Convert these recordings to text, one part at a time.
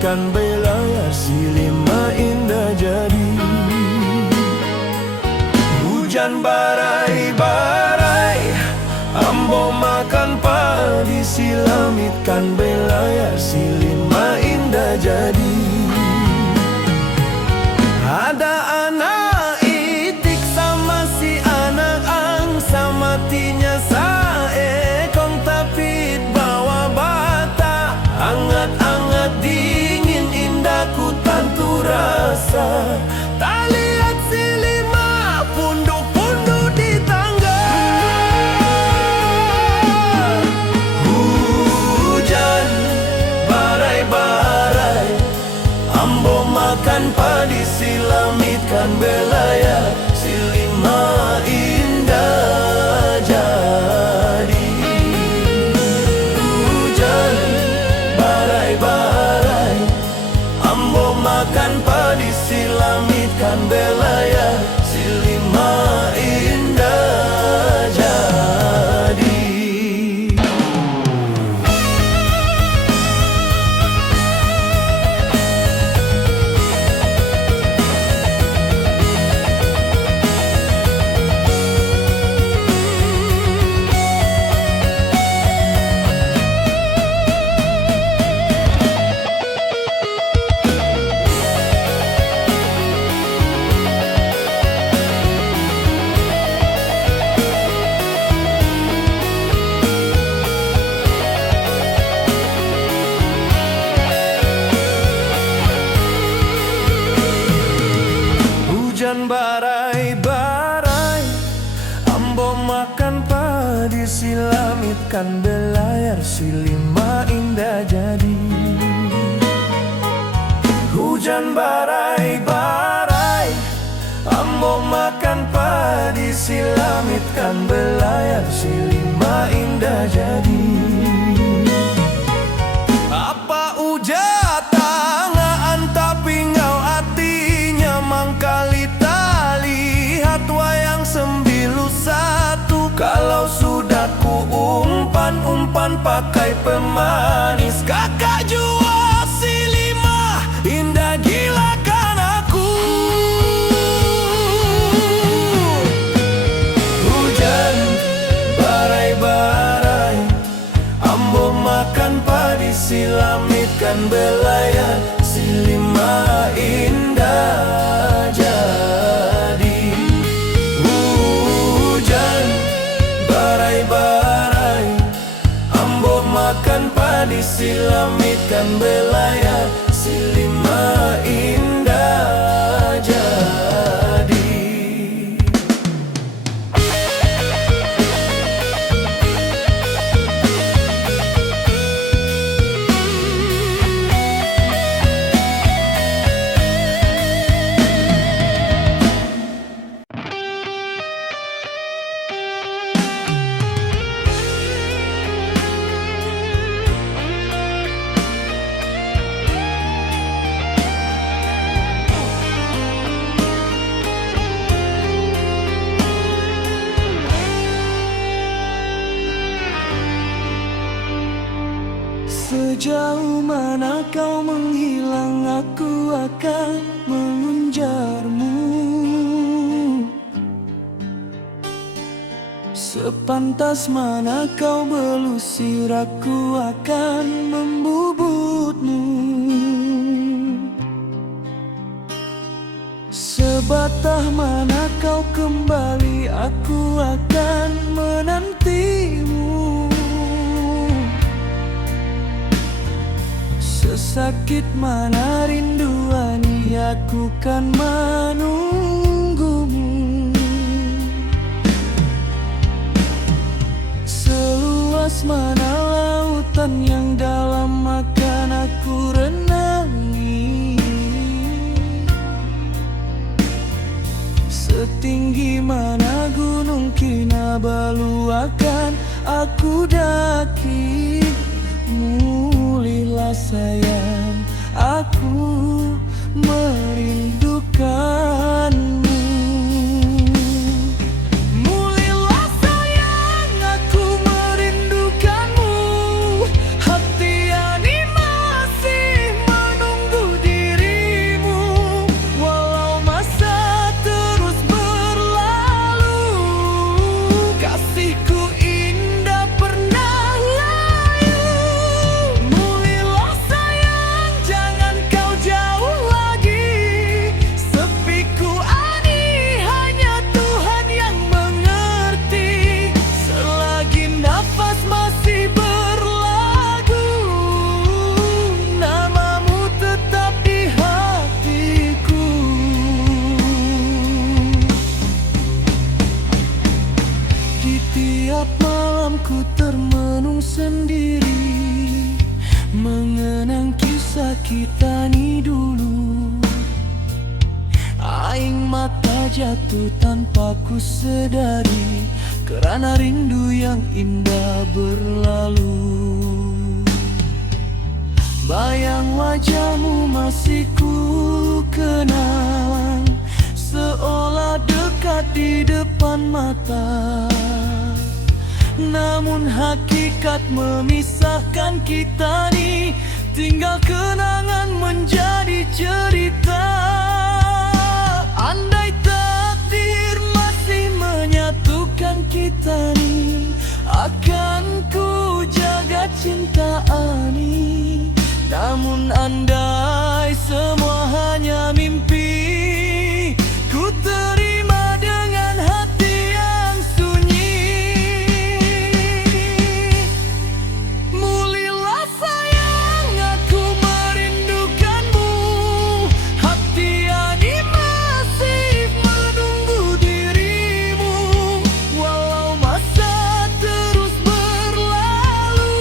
ikan belayar si lima indah jadi. Hujan barai-barai, ambo makan padi, silam ikan belayar si lima indah jadi. Ada anak itik sama si anak angsa, matinya saekong tapi bawa bata. Angat-angat dingin indah ku tantu rasa. Tak lihat si lima punduk-punduk di tangga. Hujan barai-barai, ambo makan padi, silam ikan belayar si lima indah jadi. Hujan barai-barai, ambo makan padi, silam ikan belayar si lima indah jadi. Hujan barai-barai, ambo makan padi, silam ikan belayar si lima indah jadi. Hujan barai-barai, ambo makan padi, silam ikan belayar si lima indah jadi. Apa ujatangan tapi ngau hatinya mangkali tak lihat wayang sembilu satu. Kalau sudah ku umpan pakai pemanis, kakak jua si lima indah gilakan aku. Hujan barai-barai, ambo makan padi, silam ikan belayar si lima indah jadi. Hujan barai-barai, ambo makan padi, silam ikan belayar si lima indah jadi. Sejauh mana kau menghilang, aku akan mengejarmu. Sepantas mana kau belusir, aku akan membubutmu. Sebatah mana kau kembali, aku akan menantimu. Sesakit mana rinduani, aku kan menunggumu. Seluas mana lautan yang dalam akan aku renangi. Setinggi mana gunung Kinabalu akan aku daki. Mulihlah sayang, aku merindukanmu. Mulihlah sayang, aku merindukanmu. Hati ani masih menunggu. kita ni dulu. Aing mata jatuh tanpa ku sedari, kerana rindu yang indah berlalu. Bayang wajahmu masih ku kenang, seolah dekat di depan mata. Namun hakikat memisahkan kita ni, tinggal kenangan menjadi cerita. Andai takdir masih menyatukan kita ni, akan ku jaga cinta ani. Namun andai semua hanya mimpi, ku terima dengan hati yang sunyi. Mulilah sayang, aku merindukanmu. Hati ani masih menunggu dirimu. Walau masa terus berlalu,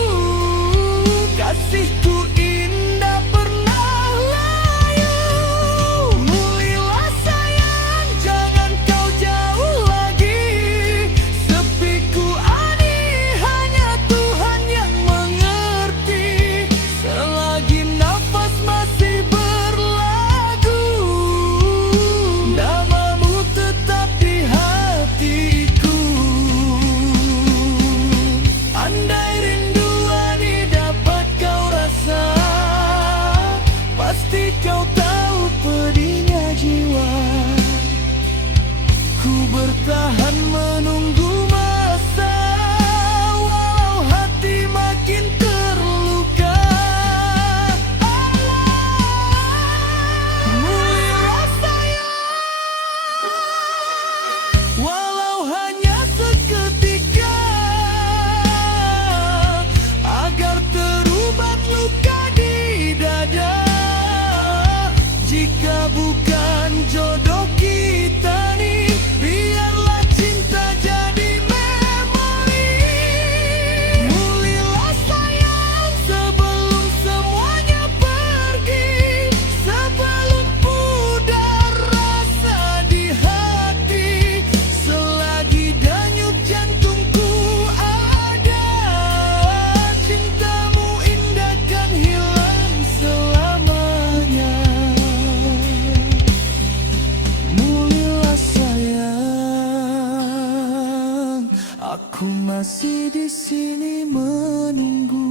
kasihku indah pernah layu. Mulilah sayang, jangan kau jauh lagi. Sepiku ani hanya Tuhan yang mengerti. Selagi nafas masih berlagu, namamu tetap di hatiku. Andai rindu ani dapat kau rasa, pasti kau tahu pedihnya jiwa. Ku bertahan menunggu masa, walau hati makin terluka. Mulilah sayang, walau hanya seketika, agar terubat luka di dada. Jika bukan jodoh kita ni, biarlah cinta jadi memori. Mulilah sayang, sebelum semuanya pergi, sebelum pudar rasa di hati. Selagi denyut jantungku ada, cintamu indah kan hilang selamanya. Mulilah sayang, aku masih di sini menunggu.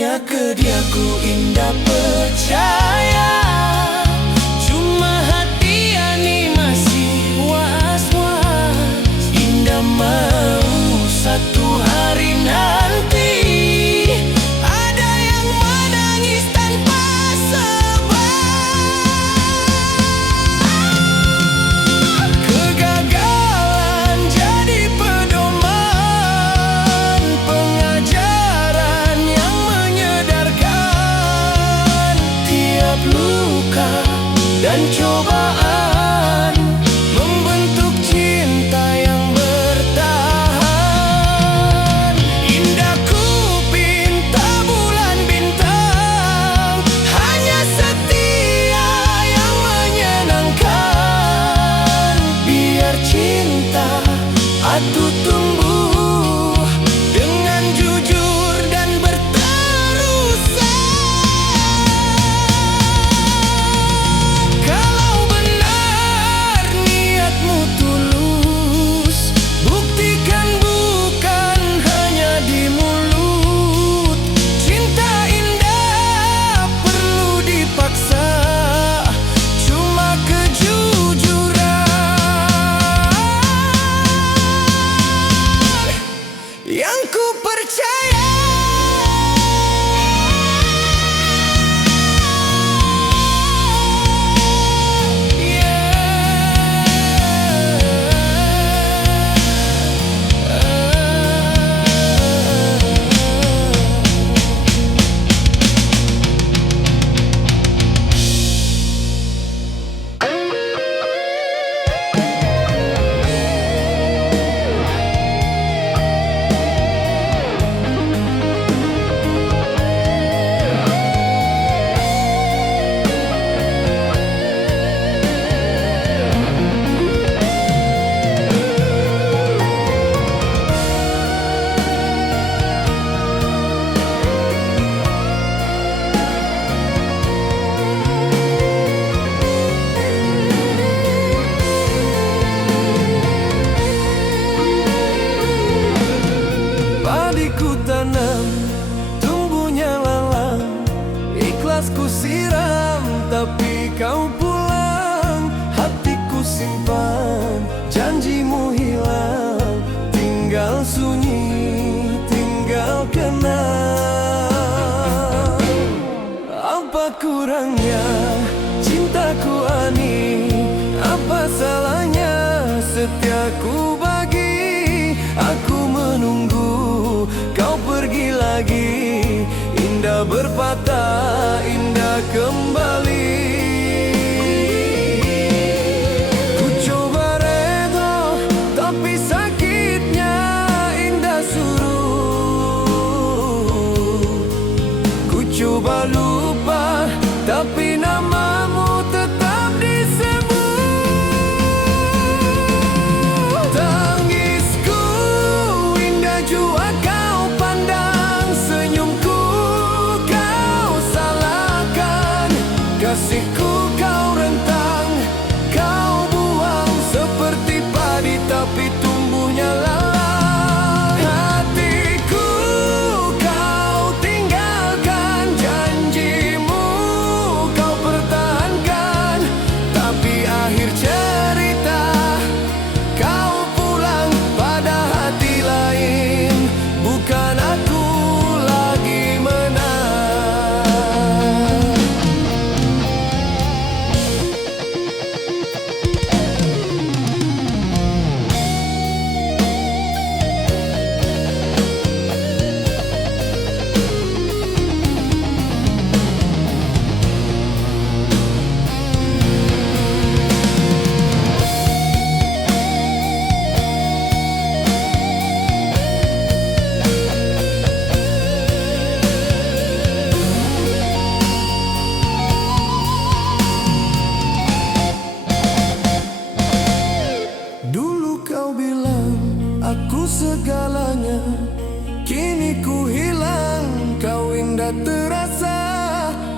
tanya ke dia ku indah percaya, cuma hati ani masih was-was. Indah mau satu hari nanti ada yang menangis tanpa sebab. Kegagalan jadi pedoman, pengajaran yang menyedarkan. Tiap luka dan cobaan membentuk cinta yang bertahan. Indah ku pinta bulan bintang, hanya setia yang menyenangkan. Biar cinta atuh tumbuh dengan jujur dan berterusan. Kalau benar niatmu tulus, buktikan bukan hanya di mulut. Cinta indah perlu dipaksa, cuma kejujuran yang ku percaya. Padiku tanam, tumbuhnya lalang, ikhlas ku siram, tapi kau pulang. Hatiku simpan, janjimu hilang, tinggal sunyi, tinggal kenang. Apa kurangnya cintaku ani? Apa salahnya setiaku bagi? Aku menunggu kau pergi lagi. Indah berpatah, indah kembali. Ku coba redha, tapi sakitnya indah suruh. Ku coba lupa, tapi namamu tetap disebut. Tangisku indah jua kau pandang, senyumku kau salahkan, kasihku kau rentang, kau buang seperti padi tapi tumbuhnya lalang. Hatiku kau tinggalkan, janjimu kau pertahankan, tapi akhir cerita kau pulang pada hati lain. Bukan aku lagi menang. Dulu kau bilang aku segalanya, kini ku hilang, kau indah terasa.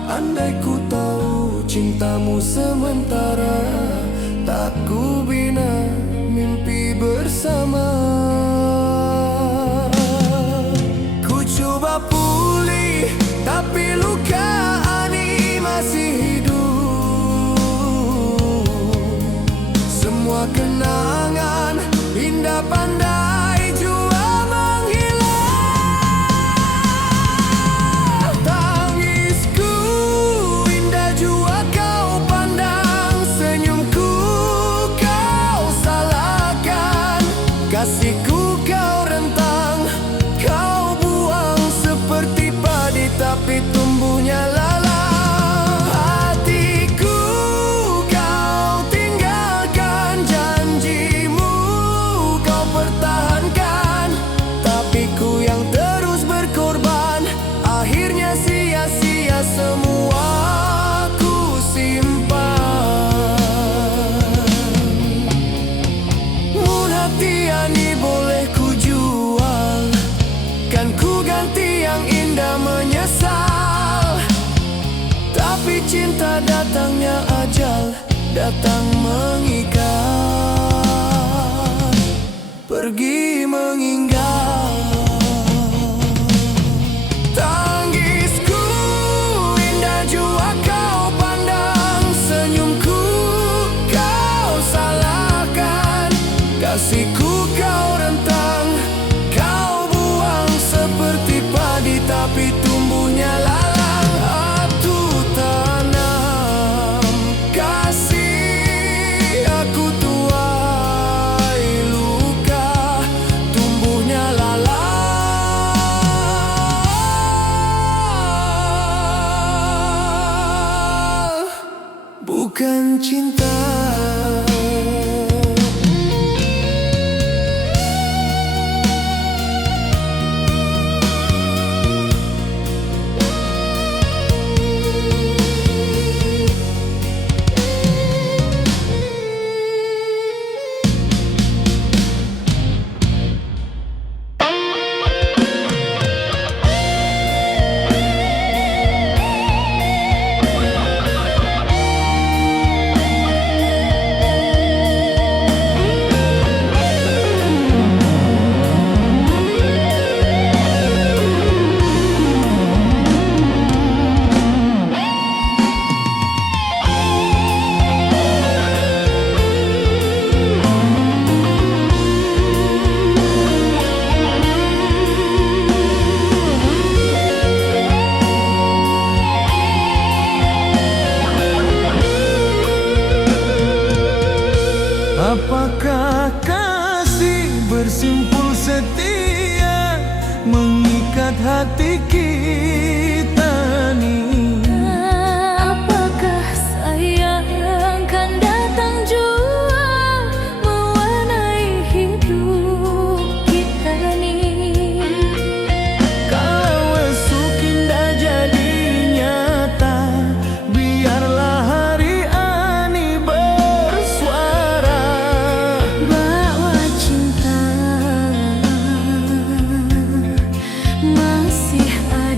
Andai ku tahu cintamu sementara, tak ku bina mimpi bersama. Ku coba pulih hingga datangnya ajal, datang mengikat, pergi meninggal. Tangisku indah jua kau pandang, senyumku kau salahkan, kasihku kau rentang, kau buang seperti padi tapi tumbuhnya lalang. Aku tanam kasih, aku tuai luka, tumbuhnya lalang, bukan cinta. Apakah kasih bersimpul setia mengikat hati kita nih? Apakah sayang kan datang jua mewarnai hidup kita nih? Kalau esok indah jadi nyata, biarlah hari ani bersuara. Bahwa cinta masih ada.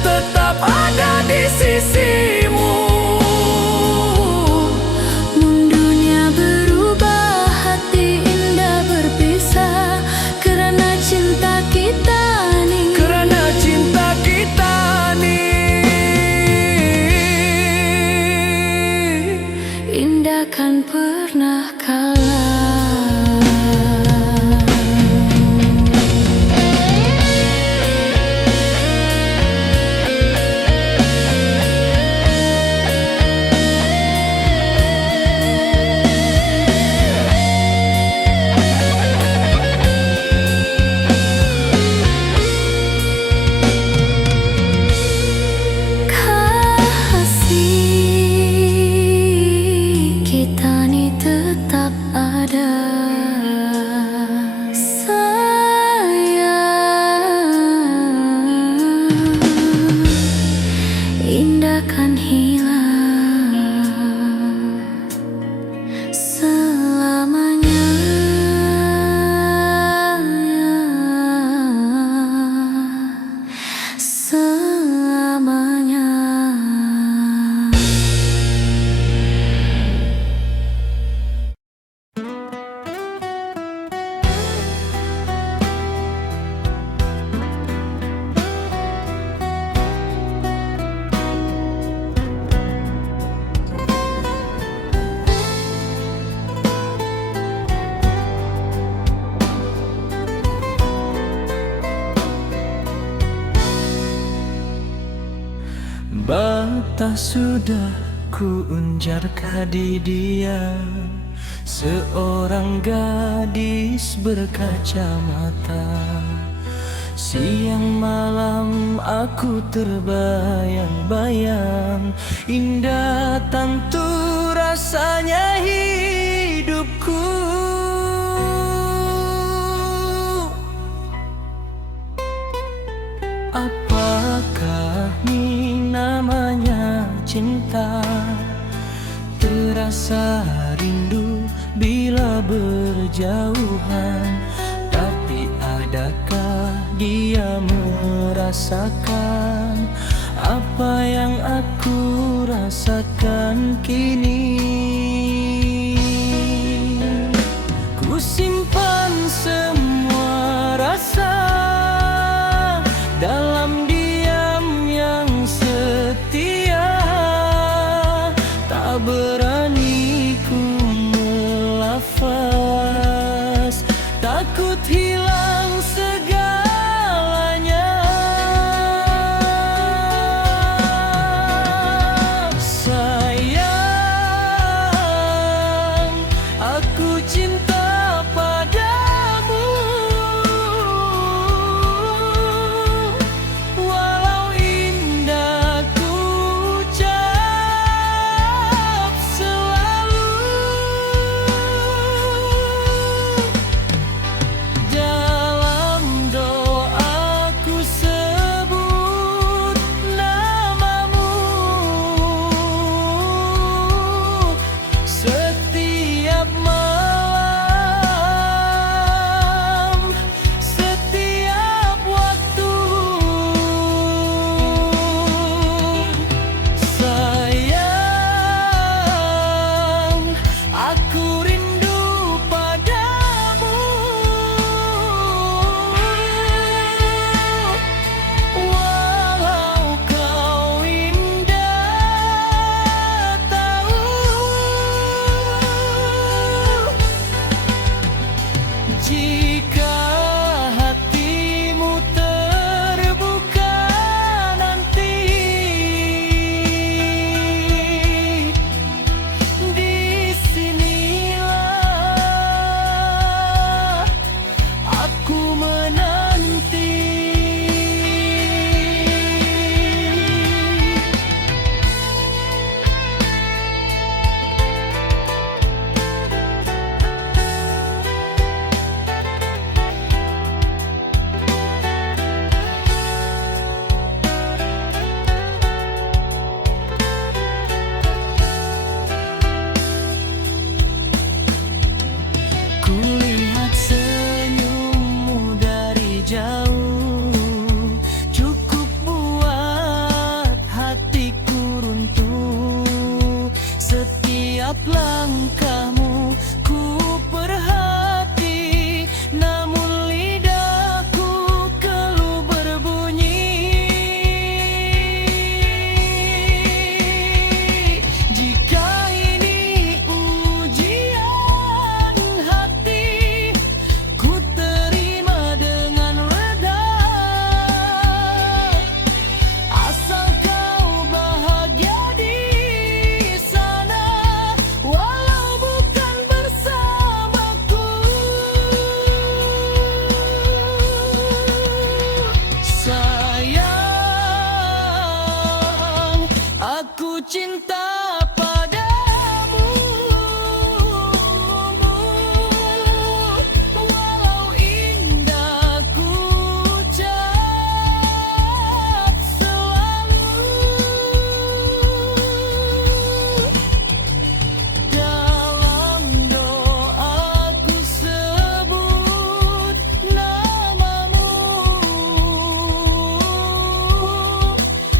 tetap ada di sisimu. Dunia berubah, hati indah berpisah, karena cinta kita nih. Karena cinta kita nih. Indah kan pernah kalah. Kita nih tetap ada, sayang. Indah kan hilang selamanya. Selamanya. Batas sudah ku unjarkan di dia, seorang gadis berkacamata. Siang malam aku terbayang-bayang, indah tentu rasanya hidupku. Apakah ini namanya cinta? Terasa rindu bila berjauhan, tapi adakah dia merasakan apa yang aku rasakan kini? Ku simpan semua rasa dalam diam yang setia, tak berani ku melafaz, takut hilang segalanya. cinta padamu, walau indah ku ucap selalu. Dalam doaku sebut namamu,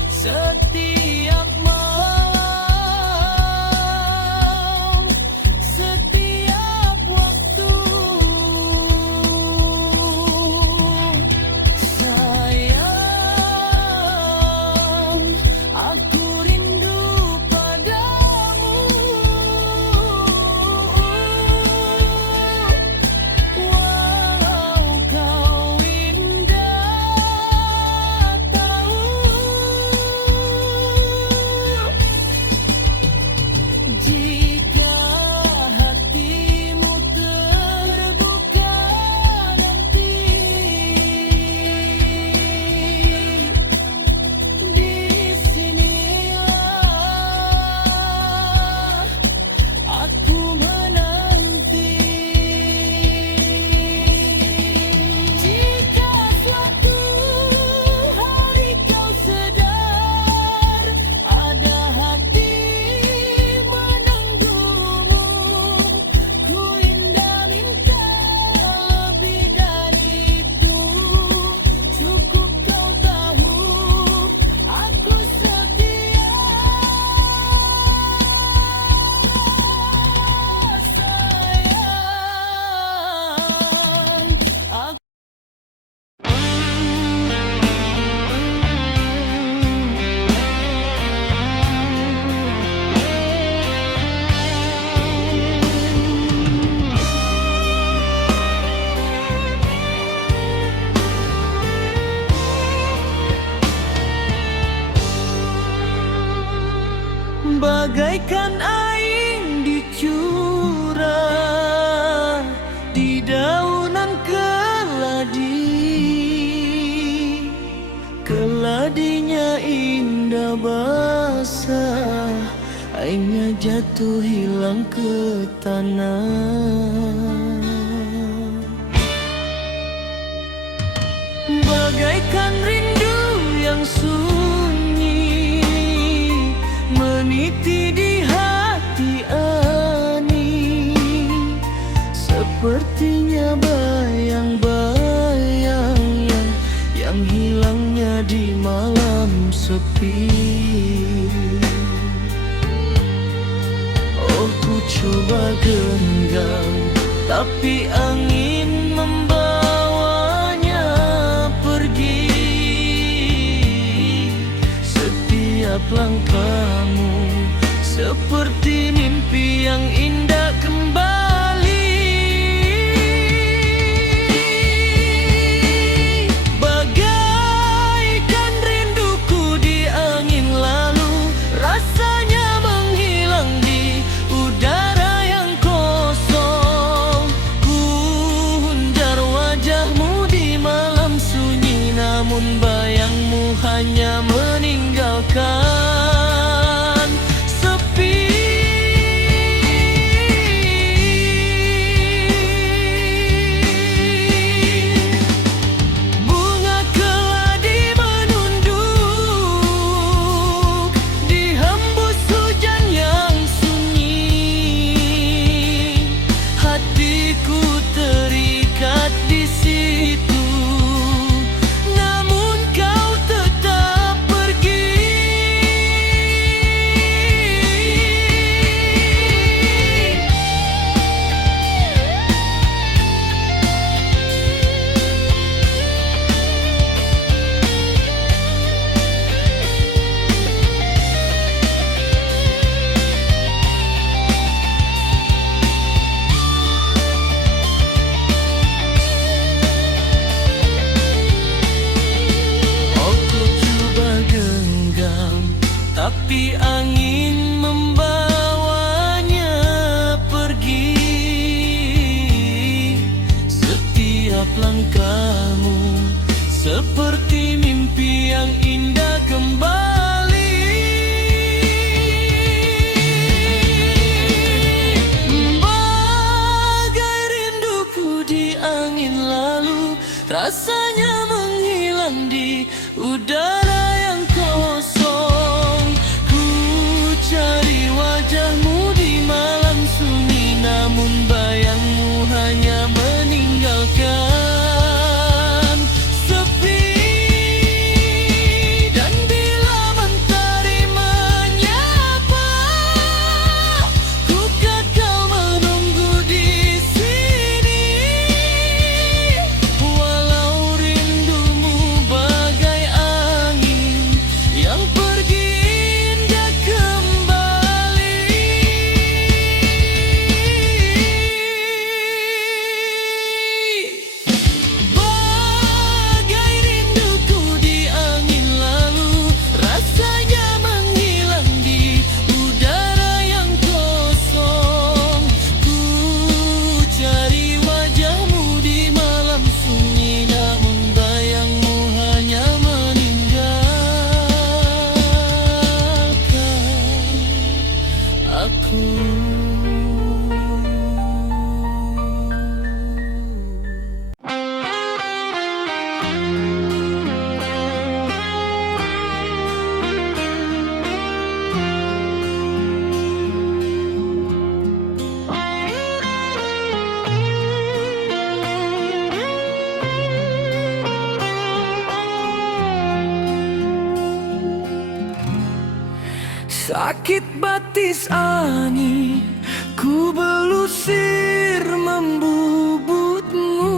setiap malam, setiap waktu. Sayang, aku rindu padamu, walau kau indah tahu. Jika hatimu terbuka nanti, di sinilah aku menanti. Jika suatu hari kau sadar ada hati menunggumu, ku indah minta lebih dari itu. Cukup kau tahu aku setia. Sayang, bagaikan air di curah di daunan keladi, keladinya indah basah, airnya jatuh hilang ke tanah. Bagaikan rindu yang sunyi meniti di hati ani, sepertinya bayang-bayang yang hilangnya di malam sepi. Oh, ku coba genggam, tapi angin membawanya pergi. Setiap langkahmu seperti mimpi yang indah kembali. Bagaikan rinduku di angin lalu, rasanya menghilang di udara yang kosong. Ku hunjar wajahmu di malam sunyi, namun bayangmu hanya meninggalkan sepi. Bunga keladi menunduk dihembus hujan yang sunyi, hatiku terikat di situ, namun kau tetap pergi. Aku coba genggam, tapi angin membawanya pergi. Setiap langkahmu seperti mimpi yang indah kembali. Sakit batis angin, ku belusir membubutmu.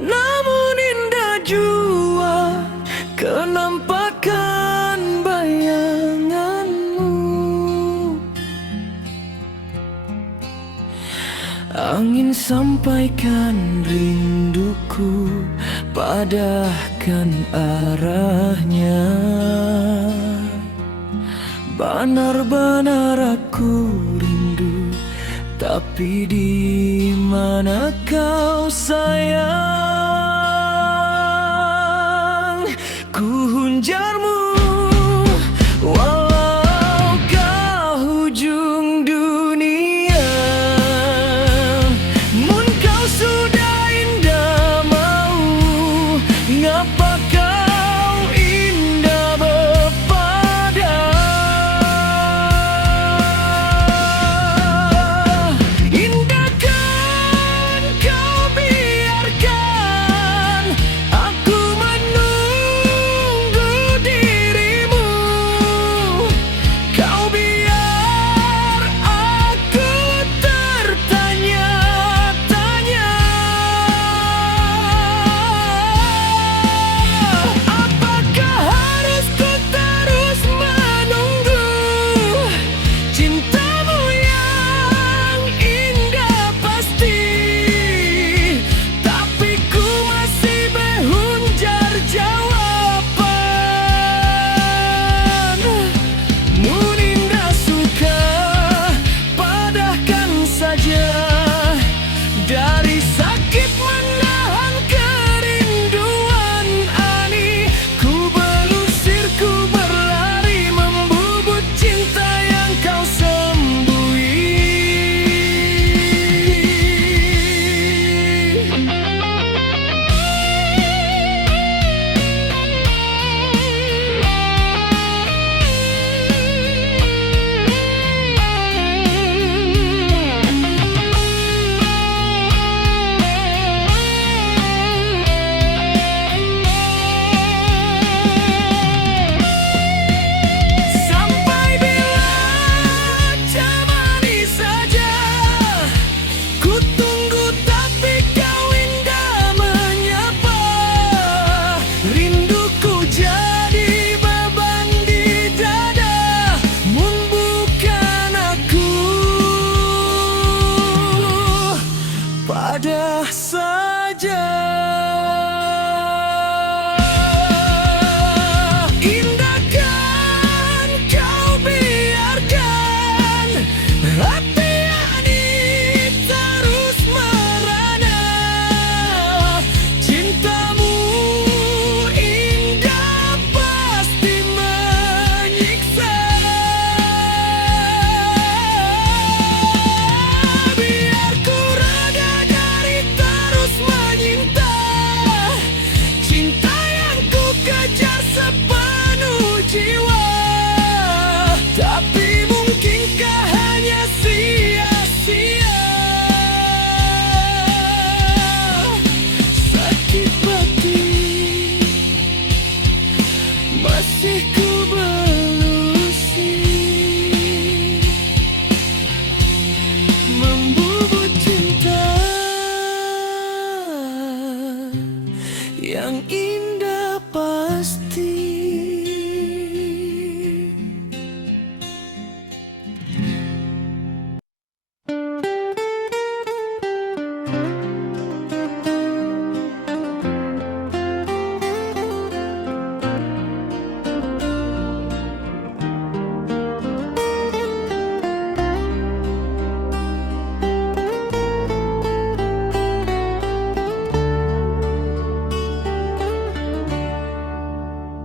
Namun indah jua kenampakan bayanganmu. Angin sampaikan rinduku, padahkan arahnya. Benar-benar aku rindu, tapi di mana kau sayang? Ku hunjarmu walau kau ujung dunia. Mun kau sudah indah mau, ngapa kau indah bepada? Indahkan kau biarkan aku menunggu dirimu. Kau biar aku tertanya-tanya, apakah harus ku terus menunggu cintamu yang indah pasti? Tapi ku masih behunjar jawaban. Mun indah suka, padahkan saja. Dari sakit menahan kerinduan ani, ku belusir, ku berlari membubut cinta yang kau sembunyi. Sampai bila temani saja, ku tunggu tapi kau indah menyapa. Rinduku jadi beban di dada, mun bukan aku padah saja. Indahkan kau biarkan hati ani terus merana. Cintamu indah pasti menyiksa. Biar ku reda dari terus menyinta cinta yang ku kejar sepenuh jiwa. Tapi mungkinkah hanya sia-sia? Sakit batin masih ku belusir, membubut cinta yang indah pasti.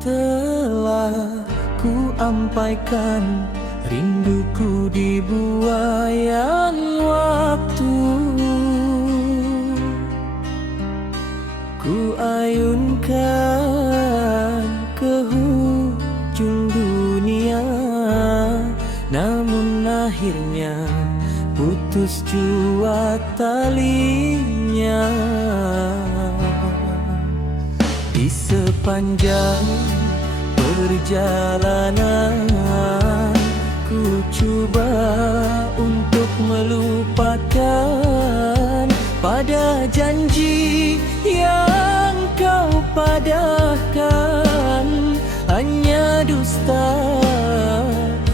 Telah ku ampaikan rinduku di buayan waktu. Ku ayunkan ke ujung dunia, namun akhirnya putus jua talinya. Di sepanjang perjalanan. Ku cuba untuk melupakan pada janji yang kau padahkan, hanya dusta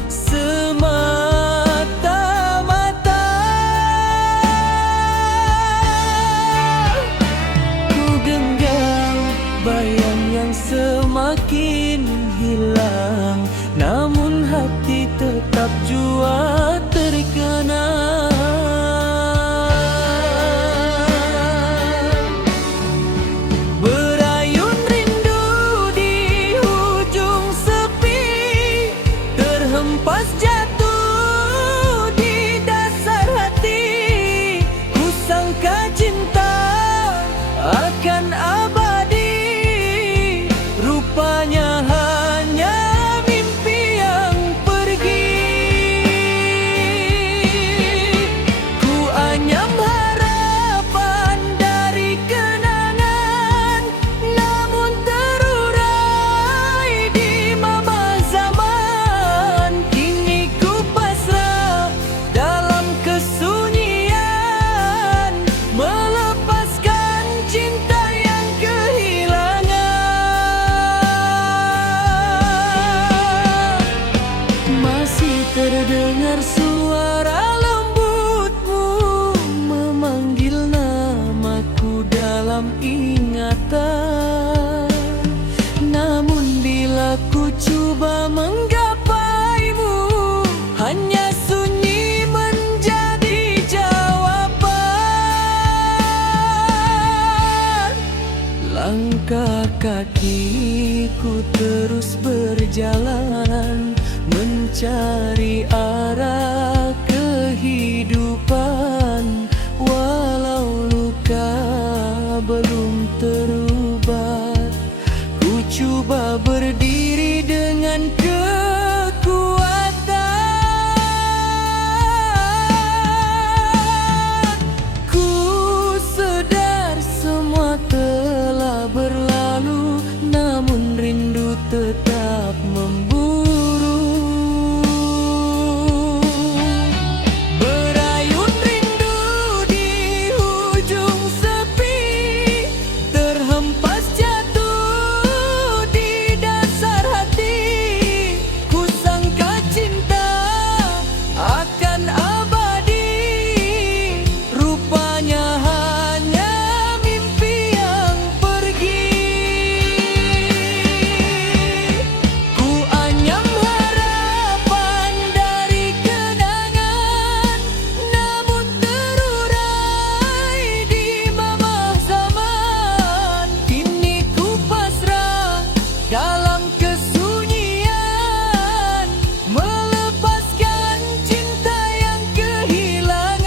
semata-mata. Ku genggam bayang yang semakin hilang, namun hati tetap jua terkenang. Berayun rindu di hujung sepi, terhempas jatuh di dasar hati. Ku sangka cinta akan abadi, rupanya hanya mimpi yang pergi. Ku anyam harapan dari kenangan, namun terurai di mama zaman. Kini ku pasrah dalam kesunyian, melepaskan cinta yang kehilangan. Masih terdengar suara lembutmu memanggil namaku dalam ingatan. Namun bila ku coba menggapaimu, hanya sunyi menjadi jawaban. Langkah kakiku terus berjalan, mencari arah kehidupan. Walau luka belum terubat, ku coba berdiri dengan kekuatan. Ku sedar semua telah berlalu, namun rindu tetap memburu. Berayun rindu di hujung sepi, terhempas jatuh di dasar hati. Ku sangka cinta akan abadi, rupanya hanya mimpi yang pergi. Ku anyam harapan dari kenangan, namun terurai di mama zaman. Kini ku pasrah dalam kesunyian, melepaskan cinta yang kehilangan.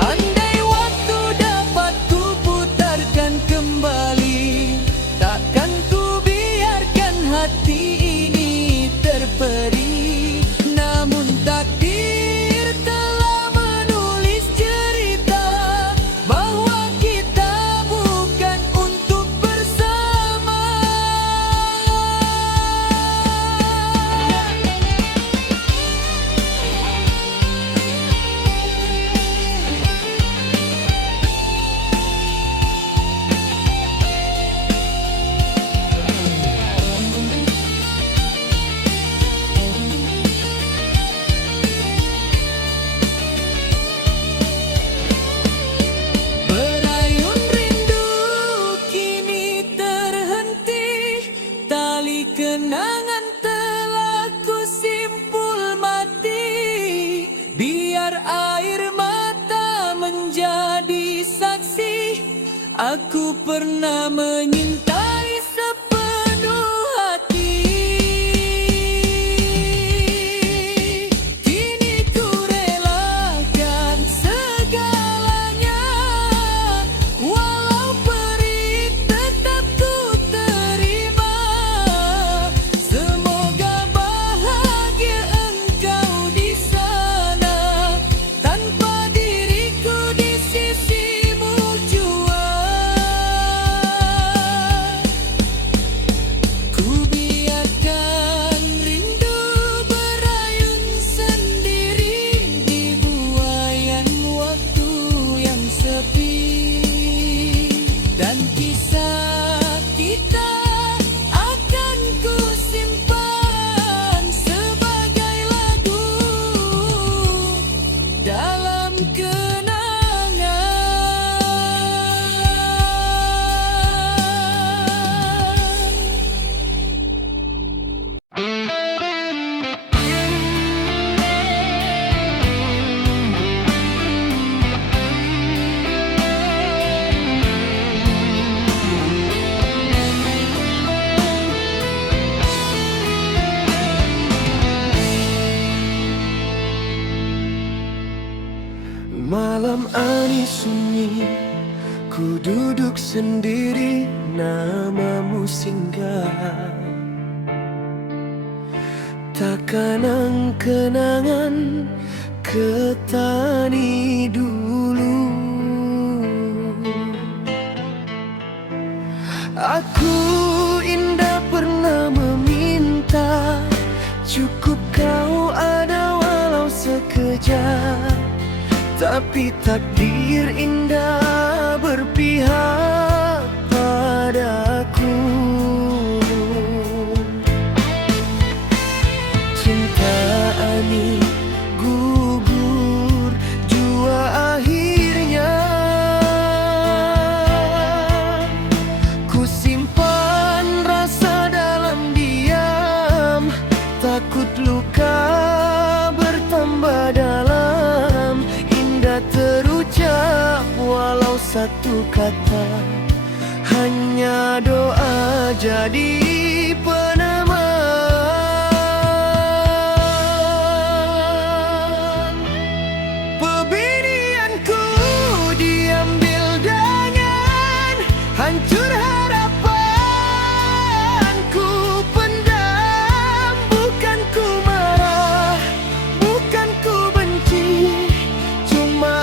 Andai waktu dapat ku putarkan kembali, takkan ku biarkan hati ini terperi. Namun takdir telah menulis cerita bahwa kita bukan untuk bersama. Berayun rindu kini terhenti, tali kenangan telah ku simpul mati. Biar air mata menjadi saksi, aku pernah menyintai sepenuh hati. Kini ku relakan segalanya, walau perih tetap ku terima. Semoga bahagia engkau di sana, tanpa diriku di sisimu jua. dan kisah kita akan ku simpan sebagai lagu dalam kenangan. Malam ani sunyi, ku duduk sendiri, namamu singgah. Takkan kenangan ketani dulu. Aku indah pernah meminta, cukup kau ada walau sekejap. Tapi takdir indah berpihak padaku. Cinta ani gugur jua akhirnya. Ku simpan rasa dalam diam, takut luka bertambah dalam. Terucap walau satu kata, hanya doa jadi peneman. Pebinianku diambil dengan hancur harapanku pendam. Bukan ku marah, bukan ku benci,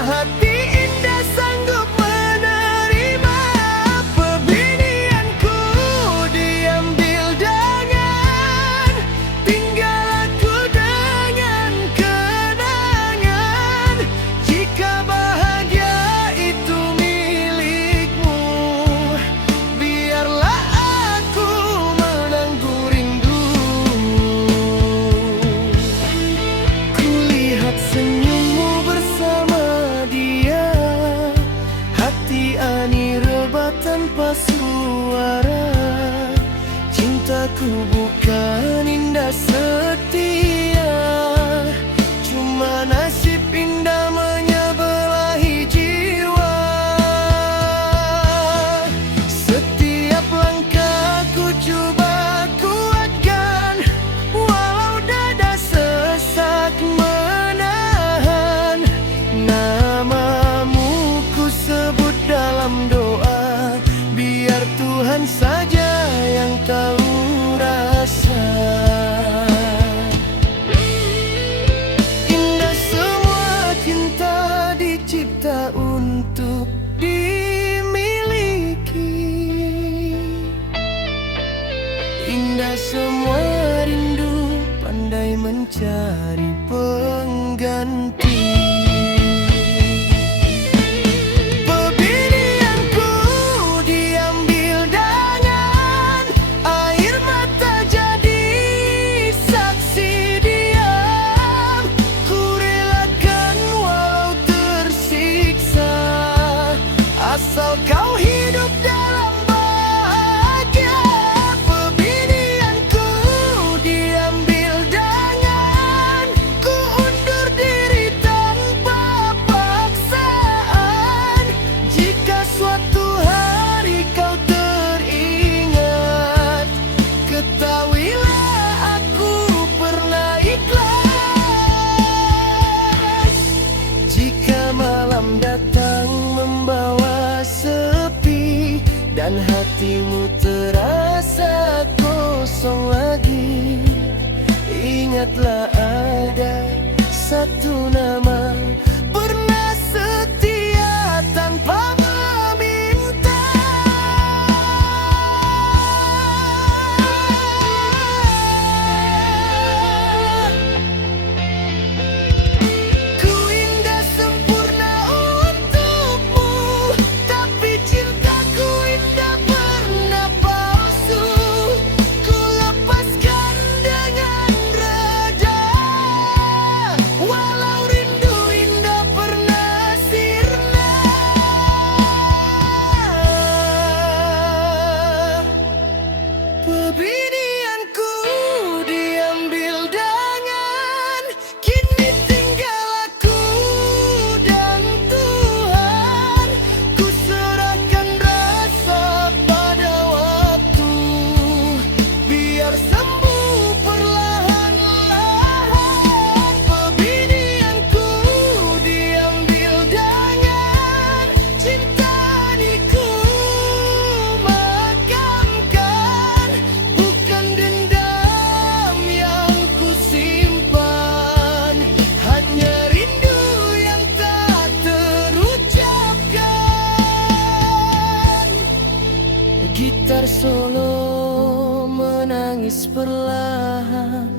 hati indah sanggup menerima. Pebinianku diambil dengan tinggal aku dengan kenangan. Jika bahagia itu milikmu, biarlah aku menanggung rindu. Kulihat senyummu bersama dia, hati ani rebah tanpa suara. Cintaku bukan indah setia, cuma nasib indah menyebelahi jiwa. Setiap langkah ku coba kuatkan, walau dada sesak menahan. Namamu ku sebut dalam doa, biar Tuhan saja yang tahu rasa. Indah semua cinta dicipta untuk dimiliki. Indah semua rindu pandai mencari pengganti. Asal kau hidup dalam bahagia. Pebinianku diambil dengan ku undur diri tanpa paksaan. Jika suatu hari kau teringat, ketahuilah aku pernah ikhlas. Jika malam datang membawa sepi dan hatimu terasa kosong lagi, ingatlah ada satu nama pernah setia tanpa meminta. Ku indah sempurna untukmu, tapi cintaku Gitar solo menangis perlahan,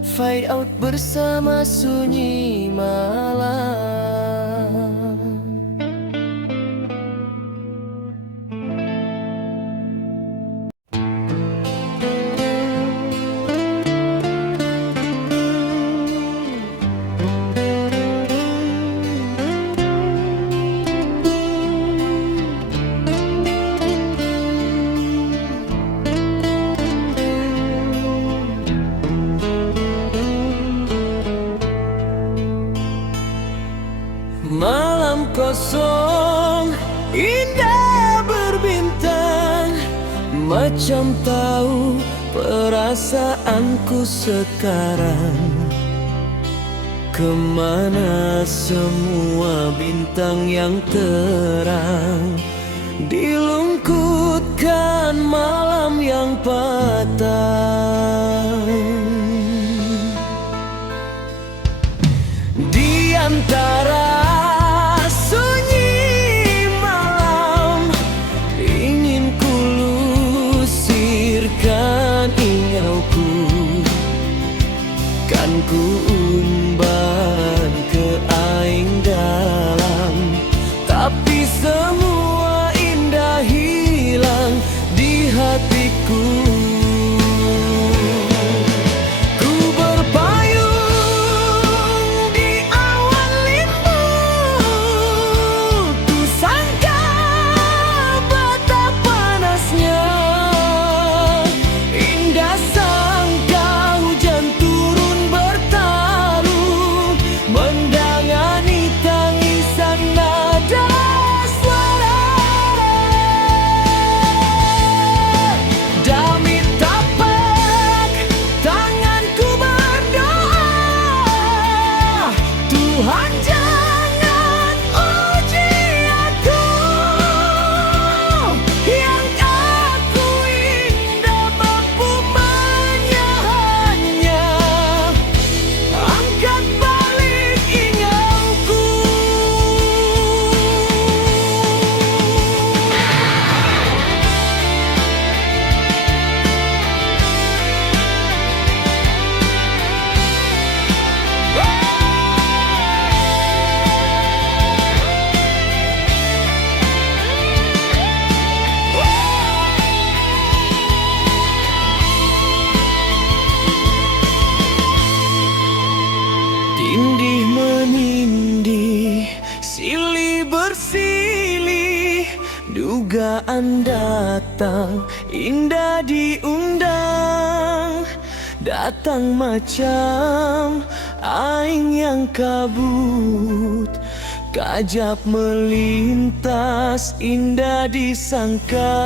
fade out bersama sunyi malam. Malam kosong, indah berbintang, macam tahu perasaanku sekarang. Kemana semua bintang yang terang, dilungkutkan malam yang petang. Di antara sunyi malam, ingin ku lusirkan ingauku, kan ku umban ke aing dalam, tapi semua indah hilang di hatiku. Tindih menindih, silih bersilih, dugaan datang, indah diundang, datang macam aing yang kabut, kajap melintas, indah disangka.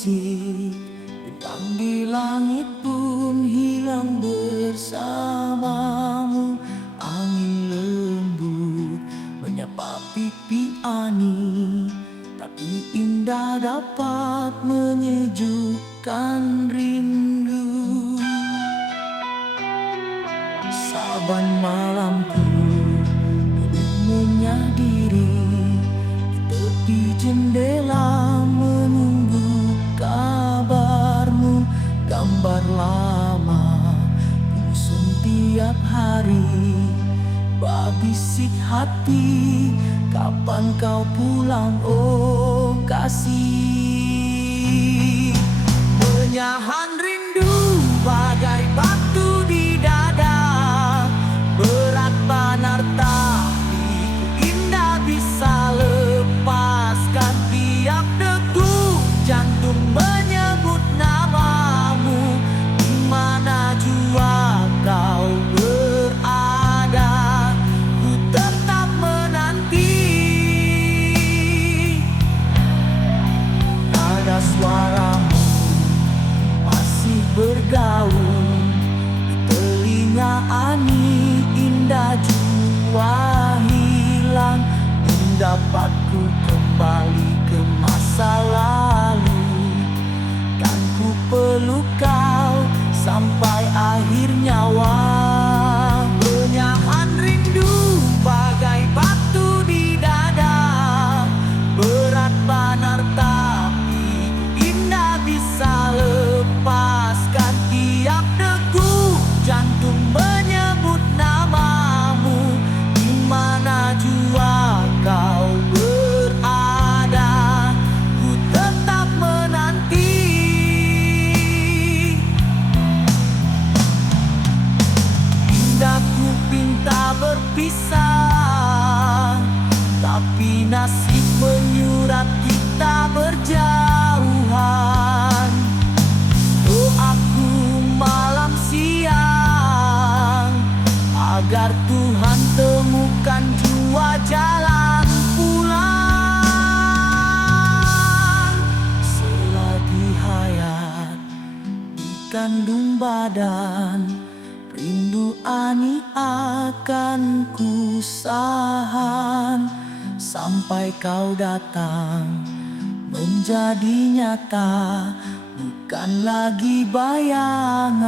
berbisik, bintang di langit pun hilang bersamamu. Angin lembut menyapa pipi Ani, tapi indah dapat menyejukkan rindu. Saban malamku duduk menyadiri di tepi jendela menunggu kabarmu. Gambar lama menyusun tiap hari, babisik hati, kapan kau pulang oh kasih. Menyahan rindu bagai batu di dada, berat banar tapi indah bisa lepaskan. Tiap degup jantung menyebut namamu, di mana jua kau berada, ku tetap menanti. Nada suaramu masih bergaung di telinga Ani, indah jua hilang. Mendapatku kembali ke masa lalu, kan ku peluk kau sampai akhir nyawa. Menyahan rindu bagai batu di dada, berat banar tapi indah bisa lepaskan. Tiap degup jantung menyebut namamu, di mana jua kau berada, ku tetap menanti. Indah ku pinta berpisah, tapi nasib menyurat kita berjauhan. Doaku malam siang agar Tuhan temukan jua jalan pulang. Selagi hayat di kandung badan, rindu Ani akan kusahan, sampai kau datang menjadi nyata, bukan lagi bayangan.